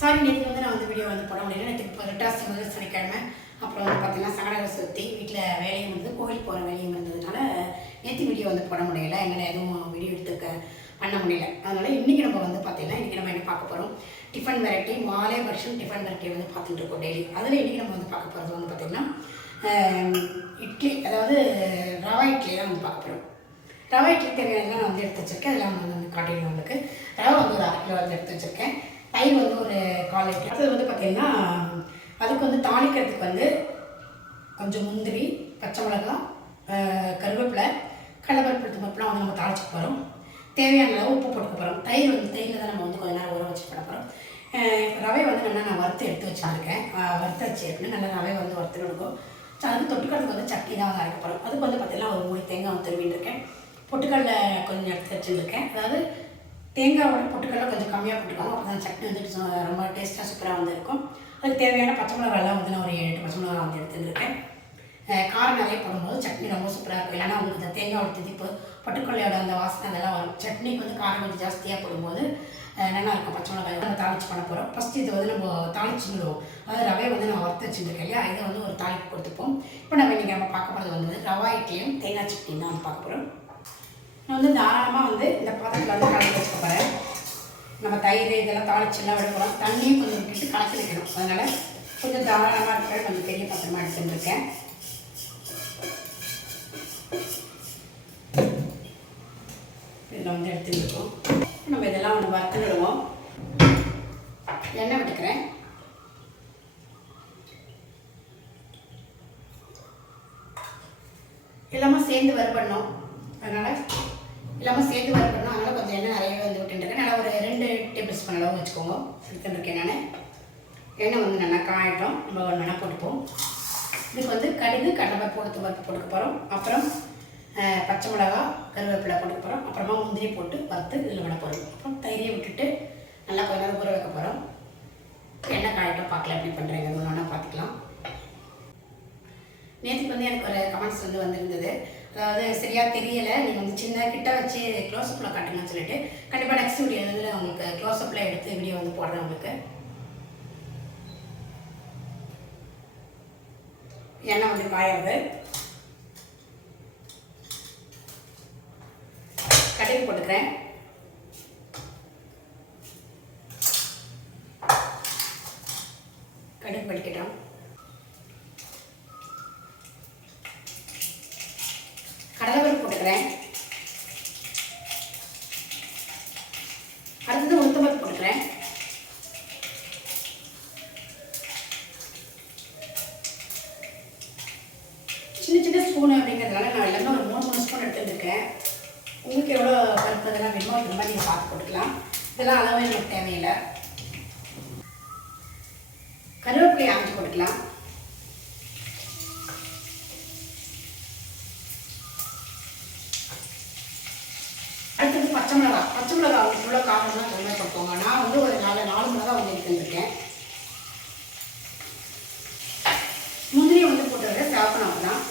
Sorry நேற்று வந்து நான் வந்து வீடியோ வந்து போட முடியல. நேற்று இப்போ ரெட்டாசி முதல் சனிக்கிழமை. அப்புறம் வந்து பார்த்தீங்கன்னா சங்கடகர சுற்றி வீட்டில் வேலையும் வந்து கோவில் போகிற வேலையும் இருந்ததுனால நேற்று வீடியோ வந்து போட முடியல. என்னால் எதுவும் வீடியோ எடுத்துக்க பண்ண முடியல. அதனால் இன்றைக்கி நம்ம வந்து பார்த்தீங்கன்னா இன்றைக்கி நம்ம என்ன பார்க்க போகிறோம் டிஃபன் வெரைட்டி மாலை வருஷம் டிஃபன் வெரைட்டி வந்து பார்த்துட்டு இருக்கோம் டெய்லி. அதில் இன்றைக்கி நம்ம வந்து பார்க்க போகிறது வந்து பார்த்திங்கன்னா இட்லி அதாவது ரவா இட்லி தான் வந்து பார்க்க போகிறோம் ரவை இட்லி தேவையானதெல்லாம் நான் வந்து எடுத்து வச்சுருக்கேன். அதெல்லாம் நான் வந்து காட்டிடுவேன் உங்களுக்கு. ரவை வந்து ஒரு அரை கிலோ வந்து எடுத்து வச்சுருக்கேன். தயிர் வந்து ஒரு கால் லிட்டர். அடுத்தது வந்து பார்த்திங்கன்னா அதுக்கு வந்து தாளிக்கிறதுக்கு வந்து கொஞ்சம் முந்திரி பச்சை மிளகாய் கருவேப்பிலை கடலப்பருப்பு பருப்புலாம் வந்து நம்ம தாளிச்சு போகிறோம் தேவையான அளவு உப்பு போட்டுக்க போகிறோம் தயிர் வந்து தயிரில் தான் நம்ம வந்து கொஞ்ச நேரம் ஊற வச்சு பண்ண போகிறோம் ரவை வந்து நல்லா நான் வறுத்து எடுத்து வச்சுருக்கேன். வறுத்து வச்சு எப்படின்னா நல்லா ரவை வந்து வறுத்து எடுக்கும் ஸோ அதுக்கு தொட்டுக்கிறதுக்கு வந்து சட்னி தான் வந்து அரைக்க போகிறோம் அதுக்கு வந்து பார்த்தீங்கன்னா ஒரு மூணு தேங்காய் வந்து துருவின்னு இருக்கேன் பொட்டுக்கடல கொஞ்சம் எடுத்து வச்சுருக்கேன் அதாவது தேங்காவோட பொட்டுக்கடலை கொஞ்சம் கம்மியாக போட்டுக்கோங்க. அப்போ தான் சட்னி வந்துட்டு ரொம்ப டேஸ்ட்டாக சூப்பராக வந்து இருக்கும் அதுக்கு தேவையான பச்சை மிளகாலாம் வந்து நான் ஒரு ஏழு எட்டு பச்சை மிளகா வந்து எடுத்துருக்கேன் காரம் நிறைய போடும்போது சட்னி ரொம்ப சூப்பராக இருக்கும். இல்லைன்னா உங்களுக்கு அந்த தேங்காயோட திதிப்பு பொட்டுக்கடலையோட அந்த வாசனை அதெல்லாம் வரும். சட்னிக்கு வந்து காரம் கொஞ்சம் ஜாஸ்தியாக போடும்போது நல்லாயிருக்கும் நல்லா இருக்கும் பச்சை மிளகாய். நம்ம தாளிச்சு பண்ண போகிறோம் ஃபஸ்ட்டு இது வந்து நம்ம தாளிச்சுடுவோம். அதாவது ரவையை வந்து நான் வறுத்து வச்சுருக்கேன் இல்லையா? இதை வந்து ஒரு தாளிப்பு கொடுத்துப்போம். இப்போ நம்ம இன்றைக்கி நம்ம பார்க்க போகிறது வந்து ரவா இட்லியும் தேங்காய் சட்னியும் தான் வந்து பார்க்க போகிறோம் நான் வந்து தாராளமாக வந்து இந்த பாத்திரத்தில் வந்து கலந்து வச்சுக்க போகிறேன் நம்ம தயிர் இதெல்லாம் தாளிச்செல்லாம் விட தண்ணியும் கொஞ்சம் விட்டுட்டு கலக்கி வைக்கணும். அதனால் கொஞ்சம் தாராளமாக இருக்கிற கொஞ்சம் பெரிய பாத்திரமாக எடுத்துருக்கேன் இதில் வந்து எடுத்துருக்கோம் நம்ம இதெல்லாம் ஒன்று வறுத்து விடுவோம். எண்ணெய் விட்டுக்கிறேன். எல்லாமே சேர்ந்து வறுபடணும். அதனால் எல்லாமே சேர்த்து வறுபடணும் அதனால் கொஞ்சம் எண்ணெய் நிறையவே வந்து விட்டுருக்கேன் நல்லா ஒரு ரெண்டு டேபிள் ஸ்பூன் அளவு வச்சுக்கோங்க. எடுத்துருக்கேன் நான் எண்ணெய் வந்து நல்லா காயட்டும். நம்ம ஒன்று வேணால் போட்டுப்போம். இதுக்கு வந்து கடுகு கடலை போட்டு வறுத்து போட்டுக்க போகிறோம் அப்புறம் பச்சை மிளகா கருவேப்பிலை போட்டுக்க போகிறோம் அப்புறமா முந்திரி போட்டு வறுத்து இதில் விட போகிறோம் அப்புறம் தயிரையை விட்டுட்டு நல்லா கொஞ்ச நேரம் ஊற வைக்க போகிறோம் எண்ணெய் காயட்டும். பார்க்கலாம் எப்படி பண்ணுறீங்க ஒன்று வேணால் பார்த்துக்கலாம். நேற்றுக்கு வந்து எனக்கு ஒரு கமெண்ட்ஸ் வந்து வந்திருந்தது. அதாவது சரியாக தெரியலை. நீங்கள் வந்து சின்ன கிட்ட வச்சு க்ளோஸ்அப்பில் காட்டுங்கன்னு சொல்லிட்டு கண்டிப்பாக நெக்ஸ்ட் வீடியோவில் உங்களுக்கு க்ளோஸ்அப்பில் எடுத்து வீடியோ வந்து போடுறேன் உங்களுக்கு. எண்ணெய் வந்து காயாது கடுகு போட்டுக்கிறேன் கடுகு படிக்கட்டும் கடலைப்பருப்பு போட்டுக்கிறேன் அடுத்தது உளுத்தம்பருப்பு போட்டுக்கிறேன் சின்ன சின்ன ஸ்பூன் அப்படிங்கிறதுனால நான் எல்லாமே ஒரு மூணு மூணு ஸ்பூன் எடுத்துருக்கேன் உங்களுக்கு எவ்வளோ பருப்பு இதெல்லாம் வேணுமோ அது மாதிரி நீங்கள் பார்த்து போட்டுக்கலாம் இதெல்லாம் அளவே எனக்கு தேவையில்லை கருவேப்பிலையை ஆஞ்சி போட்டுக்கலாம் அடுத்தது பச்சை மிளகா பச்சை மிளகா உங்களுக்கு இவ்வளோ காரம் போங்க. நான் வந்து ஒரு நாலு நாலு மிளகா வந்து எடுத்துருக்கேன் முந்திரி வந்து போட்டுறது சேவக்கணும் தான்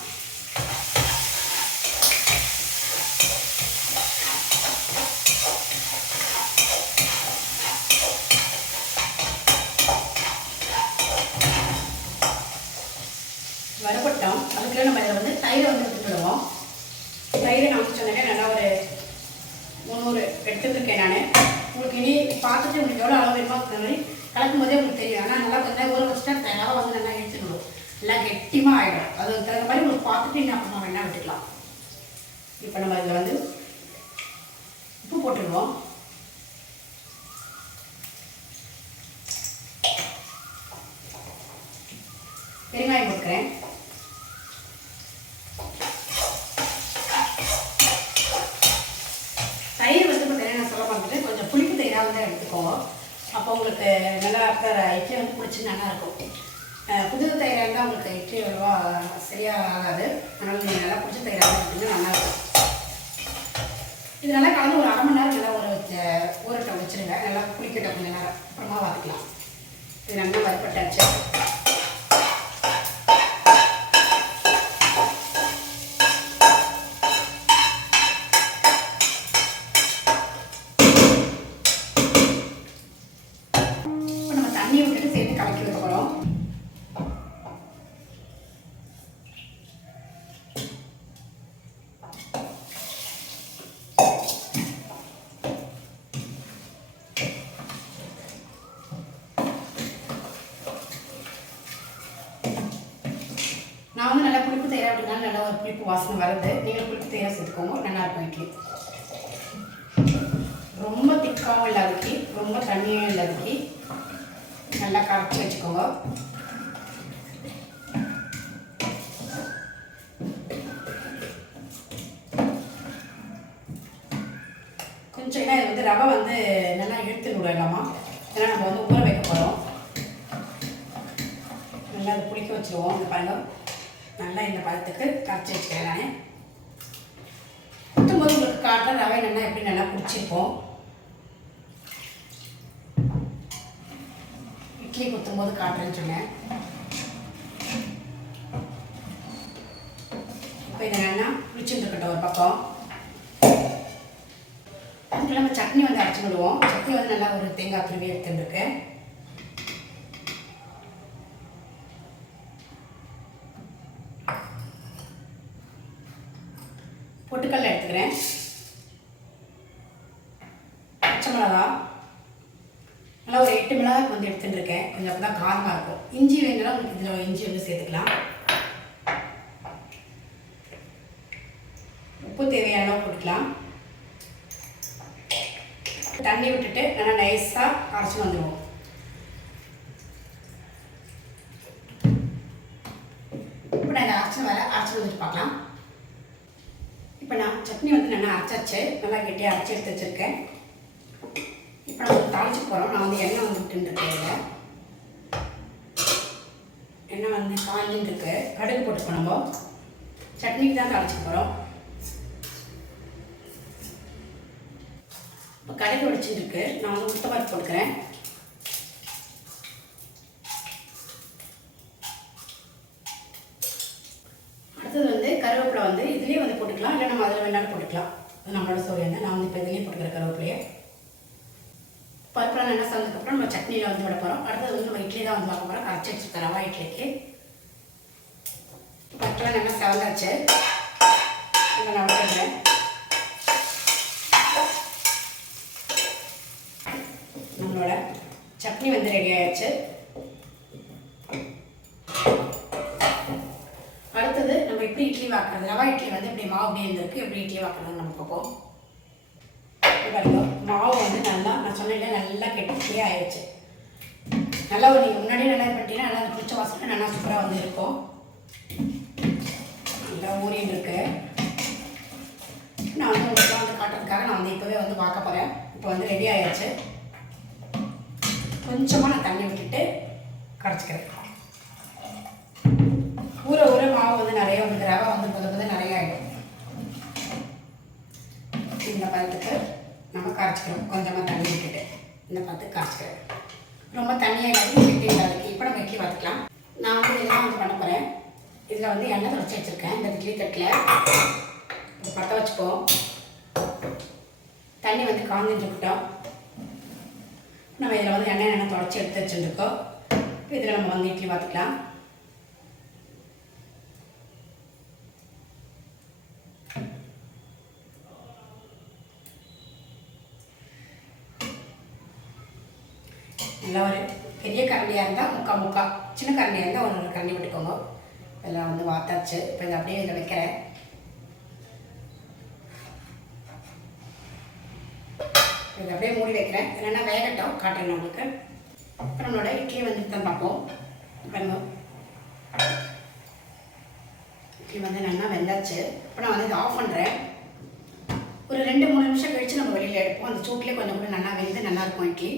வரப்பட்டோம் அதுக்குள்ள நம்ம இதில் வந்து தயிரை வந்து விட்டுடுவோம் தயிரை நான் வந்து சொன்னேன் நல்லா ஒரு முந்நூறு எடுத்துருக்கேன் நான் உங்களுக்கு இனி பார்த்துட்டு உங்களுக்கு எவ்வளோ அளவு வேணுமோ அந்த மாதிரி கலக்கும் போதே உங்களுக்கு தெரியும் ஆனால் நல்லா கொஞ்சம் நேரம் ஊற வச்சுட்டா தயாராக வந்து நல்லா எடுத்துக்கணும் நல்லா ஆகிடும் அதுக்கு தகுந்த மாதிரி உங்களுக்கு பார்த்துட்டு இன்னும் அப்புறமா வேணால் விட்டுக்கலாம். இப்போ நம்ம இதில் வந்து உப்பு போட்டுடுவோம் பெருங்காயம் போட்டுக்கிறேன். தயிர் வந்து பார்த்தீங்கன்னா நான் சொல்ல பார்த்துட்டு கொஞ்சம் புளிப்பு தயிராக வந்து எடுத்துக்கோ அப்போ உங்களுக்கு நல்லா இருக்கிற இட்லி வந்து பிடிச்சி நல்லாயிருக்கும் புது தயிராக இருந்தால் உங்களுக்கு இட்லி அவ்வளோவா சரியாக ஆகாது. அதனால் நீங்கள் நல்லா பிடிச்ச தயிராக எடுத்தீங்கன்னா நல்லா இருக்கும். இது நல்லா கலந்து ஒரு அரை மணி நேரம் நல்லா ஒரு வச்ச ஊறட்டம் வச்சுருங்க. நல்லா புளிக்கட்டும் கொஞ்சம் நேரம். அப்புறமா வதக்கலாம். இது நல்லா வறுப்பட்டாச்சு இப்போ நம்ம தண்ணி புளிப்பு வாசனை வருது நீங்கள் புளிப்பு தயார் சேர்த்துக்கோங்க. நல்லாயிருக்கும் இட்லி. ரொம்ப திக்காகவும் இல்லாத ரொம்ப தண்ணியும் இல்லாத நல்லா கரைச்சி வச்சுக்கோங்க. கொஞ்சம் ஏன்னா இது வந்து ரவை வந்து நல்லா இழுத்து விடலாமா ஏன்னா நம்ம வந்து ஊற வைக்க போகிறோம் நல்லா அதை புளிக்க வச்சுருவோம். இந்த பழம் நல்லா இந்த பதத்துக்கு கரைச்சி வச்சுக்கிறேன். நான் குத்தும்போது உங்களுக்கு காட்டுற ரவை நல்லா எப்படி நல்லா பிடிச்சிருப்போம் இட்லி குத்தும்போது காட்டுறேன்னு சொன்னேன். இப்போ இதை நல்லா பிடிச்சிட்டு இருக்கட்டும் ஒரு பக்கம். அதுக்கு நம்ம சட்னி வந்து அரைச்சி விடுவோம். சட்னி வந்து நல்லா ஒரு தேங்காய் துருவி எடுத்துருக்கேன் பொட்டுக்கல்ல எடுத்துக்கிறேன். பச்சை மிளகா. நல்லா ஒரு எட்டு மிளகாய் வந்து எடுத்துகிட்டு இருக்கேன் கொஞ்சம் அப்போ தான் காரமாக இருக்கும். இஞ்சி வேணும்னா உங்களுக்கு இதில் இஞ்சி வந்து சேர்த்துக்கலாம். உப்பு தேவையான அளவு போட்டுக்கலாம். தண்ணி விட்டுட்டு நல்லா நைஸாக அரைச்சி வந்துடுவோம் இப்போ நான் இதை அரைச்சி வர அரைச்சி வந்துட்டு பார்க்கலாம் இப்போ நான் சட்னி வந்து நல்லா நல்லா கெட்டியாக அரைச்சி எடுத்து வச்சுருக்கேன். இப்போ நம்ம தாளிச்சு போகிறோம் நான் வந்து எண்ணெய் வந்து விட்டுருக்கேன் இதில். எண்ணெய் வந்து காஞ்சின்னு இருக்கு கடுகு போட்டு நம்ம. சட்னிக்கு தான் தாளிச்சு போகிறோம் இப்போ கடுகு உடைச்சிருக்கு நான் வந்து முட்டைப்பாத்து போட்டுக்கிறேன். அடுத்தது வந்து கருவேப்பிலை வந்து இதுலேயே வந்து போட்டுக்கலாம். இல்லை நம்ம அதில் வேணாலும் போட்டுக்கலாம். நம்மளோட சௌரியம் நான் வந்து இப்போ இதுலேயே போட்டுக்கிற கருவேப்பிலையை. பருப்புலாம் நல்லா சேர்ந்ததுக்கப்புறம் நம்ம சட்னியில் வந்து விட போகிறோம் அடுத்தது வந்து நம்ம இட்லி தான் வந்து பார்க்க போகிறோம் கரைச்சி வச்சுருக்க ரவா இட்லிக்கு. பருப்புலாம் நல்லா செவந்தாச்சு இதை நான் விட்டுறேன் நம்மளோட சட்னி வந்து ரெடி ஆயாச்சு. இப்போ நம்ம எப்படி இட்லி வாக்குறது? ரவா இட்லி வந்து இப்படி மாவு அப்படி இருந்திருக்கு? எப்படி இட்லி வாக்குறதுன்னு நம்ம பார்ப்போம். மாவு வந்து நல்லா நான் சொன்னேன் நல்லா கெட்டியே ஆயிடுச்சு நல்லா ஒரு நீங்கள் முன்னாடியே நல்லா பண்ணிட்டீங்கன்னா நல்லா பிடிச்ச வாசனை நல்லா சூப்பராக வந்து இருக்கும். நல்லா ஊறின்னு இருக்கு. நான் வந்து உங்களுக்கு வந்து காட்டுறதுக்காக நான் வந்து இப்போவே வந்து பார்க்க போகிறேன் இப்போ வந்து ரெடி ஆயிடுச்சு கொஞ்சமாக நான் தண்ணி விட்டுட்டு கரைச்சிக்கிறேன். ஊற ஊற மாவு வந்து நிறைய வந்து ரவை வந்து புத புத நிறைய ஆகிடும் இந்த பதத்துக்கு நம்ம கரைச்சிக்கிறோம். கொஞ்சமாக தண்ணி விட்டுட்டு இந்த பதத்துக்கு கரைச்சிக்கிறேன். ரொம்ப தண்ணியாக இல்லாத வெட்டி இல்லாததுக்கு இப்போ நம்ம இட்லி பார்த்துக்கலாம் நான் வந்து இதெல்லாம் வந்து பண்ண போகிறேன் இதில் வந்து எண்ணெய் தொடச்சி வச்சுருக்கேன். இந்த இட்லி தட்டில் இது பற்ற வச்சுப்போம். தண்ணி வந்து காஞ்சிட்டுக்கிட்டோம் நம்ம இதில் வந்து எண்ணெய் எண்ணெய் தொடச்சி எடுத்து வச்சுருக்கோம் இதில் நம்ம வந்து இட்லி பார்த்துக்கலாம் நல்லா ஒரு பெரிய கரண்டியாக இருந்தால் முக்கால் முக்கால் சின்ன கரண்டியாக இருந்தால் ஒன்று ஒரு கரண்டி விட்டுக்கோங்க. இதெல்லாம் வந்து வாத்தாச்சு. இப்போ இதை அப்படியே இதை வைக்கிறேன். இதை அப்படியே மூடி வைக்கிறேன். இல்லைன்னா வேகட்டும். காட்டுறேன் உங்களுக்கு. இப்போ நம்மளோட இட்லி வந்து தான் பார்ப்போம். பாருங்க. இட்லி வந்து நல்லா வெந்தாச்சு. இப்போ நான் வந்து இதை ஆஃப் பண்ணுறேன் ஒரு ரெண்டு மூணு நிமிஷம் கழித்து நம்ம வெளியில் எடுப்போம். அந்த சூட்லேயே கொஞ்சம் கூட நல்லா வெந்து நல்லா இருக்கும் இட்லி.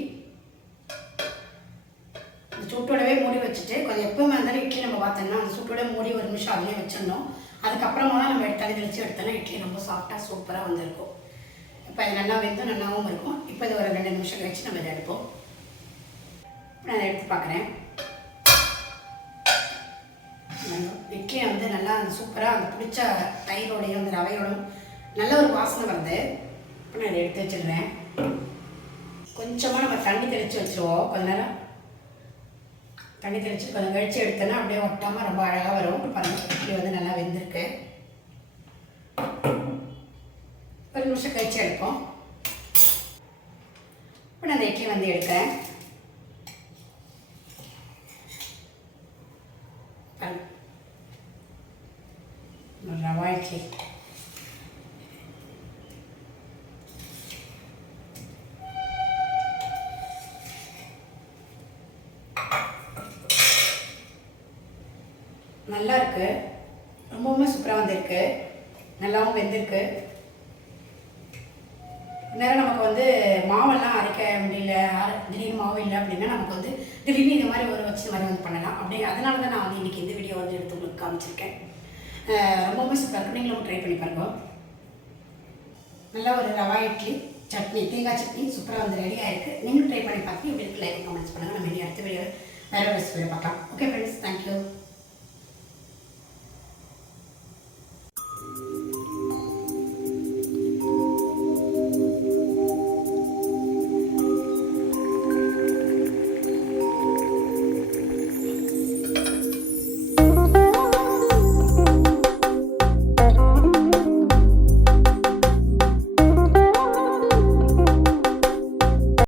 அந்த சூட்டோடவே மூடி வச்சுட்டு கொஞ்சம் எப்பவுமே இருந்தாலும் இட்லி நம்ம பார்த்தோம்னா அந்த சூட்டோட மூடி ஒரு நிமிஷம் அதிலே வச்சிடணும். அதுக்கப்புறமா தான் நம்ம எடுத்தாலே தெளிச்சு எடுத்தோம்னா இட்லி ரொம்ப சாஃப்டாக சூப்பராக வந்திருக்கும். இப்போ இது நல்லா வெந்தும் நல்லாவும் இருக்கும். இப்போ இது ஒரு ரெண்டு நிமிஷம் கழிச்சு நம்ம இதை எடுப்போம். நான் அதை எடுத்து பார்க்குறேன். இட்லி வந்து நல்லா சூப்பராக அந்த பிடிச்ச தயிரோடையும் அந்த ரவையோடும் நல்ல ஒரு வாசனை வருது. இப்போ நான் எடுத்து வச்சிடுறேன். கொஞ்சமாக நம்ம தண்ணி தெளித்து வச்சுருவோம். கொஞ்ச நேரம் தண்ணி தெளித்து கொஞ்சம் கழிச்சு எடுத்தோன்னா அப்படியே ஒட்டாமல் ரொம்ப அழகாக வரும். பாருங்கள் இட்லி வந்து நல்லா வெந்திருக்கு. ஒரு நிமிஷம் கழிச்சு எடுப்போம். இப்போ நான் அந்த இட்லி வந்து எடுத்தேன் பாருங்க ஒரு ரவா நல்லா இருக்கு. ரொம்பவுமே சூப்பராக வந்திருக்கு. நல்லாவும் வெந்திருக்கு. நேரம் நமக்கு வந்து மாவெல்லாம் அரைக்க முடியல திடீர்னு மாவு இல்லை அப்படின்னா நமக்கு வந்து திடீர்னு இந்த மாதிரி ஒரு வச்சு இந்த மாதிரி வந்து பண்ணலாம். அப்படி அதனால தான் நான் வந்து இன்றைக்கி இந்த வீடியோ வந்து எடுத்து உங்களுக்கு காமிச்சிருக்கேன். ரொம்பவுமே சூப்பராக இருக்கும் நீங்களும் ட்ரை பண்ணி பாருங்க. நல்லா ஒரு ரவா இட்லி சட்னி தேங்காய் சட்னி சூப்பராக வந்து ரெடியாக இருக்குது நீங்களும் ட்ரை பண்ணி பார்த்து இப்படி லைக் கமெண்ட்ஸ் பண்ணுங்கள் நம்ம இனி அடுத்த வீடியோ வேறு ரெசிபியில் பார்க்கலாம். Okay friends thank you